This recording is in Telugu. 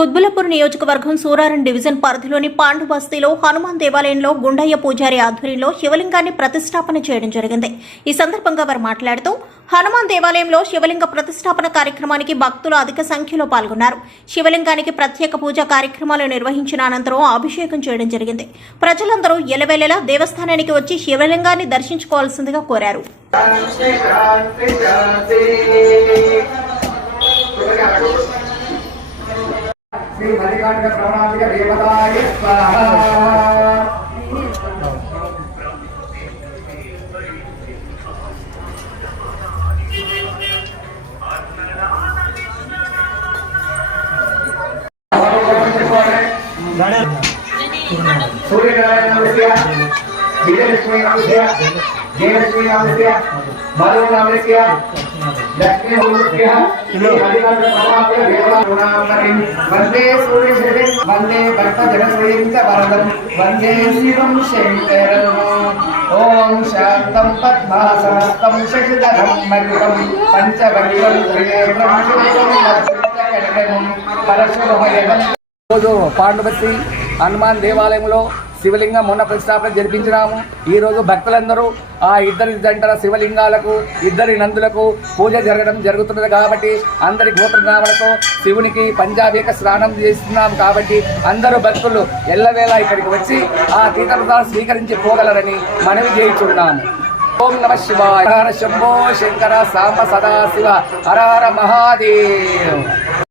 కుత్బులపూర్ నియోజకవర్గం సూరారం డివిజన్ పరిధిలోని పాండు బస్తీలో హనుమాన్ దేవాలయంలో గుండయ్య పూజారి ఆధ్వర్యంలో శివలింగాన్ని ప్రతిష్టాపన చేయడం జరిగింది. ఈ సందర్భంగా వారు మాట్లాడుతూ హనుమాన్ దేవాలయంలో శివలింగ ప్రతిష్టాపన కార్యక్రమానికి భక్తులు అధిక సంఖ్యలో పాల్గొన్నారు. శివలింగానికి ప్రత్యేక పూజా కార్యక్రమాలు నిర్వహించిన అనంతరం అభిషేకం చేయడం జరిగింది. ప్రజలందరూ ఎలవేళలా దేవస్థానానికి వచ్చి శివలింగాన్ని దర్శించుకోవాల్సిందిగా కోరారు. श्री मणिकांड प्रणामिक देवताय स्वाहा सूर्यनारायण नमस्कार విజయలక్ష్మీ నామస్య జయలక్ష్మీ నామస్య మధు నామస్య లక్ష్మీ నామస్య వందే సూర్యశివం వందే భక్త జనశ్రీం వరదం వందే శివం శంకరం ఓం శాంతం పద్మాసనస్థం శశిధరం మధురం పంచవక్రం త్రినేత్రం శుభం రోజు పాండుపత్రి హనుమాన్ దేవాలయంలో శివలింగం మొన్న ప్రతిష్టాపన జరిపించినాము. ఈ రోజు భక్తులందరూ ఆ ఇద్దరి జంటల శివలింగాలకు ఇద్దరి నందులకు పూజ జరగడం జరుగుతున్నది కాబట్టి అందరి గోత్రనామలతో శివునికి పంజాబీక స్నానం చేస్తున్నాం కాబట్టి అందరూ భక్తులు ఎల్లవేళ ఇక్కడికి వచ్చి ఆ తీర్థప్రదాలు స్వీకరించి పోగలరని మనవి చేయించున్నాము. ఓం నమ శివాయ. హర శంభో శంకర సాంబ సదాశివ హర హర మహాదేవ్.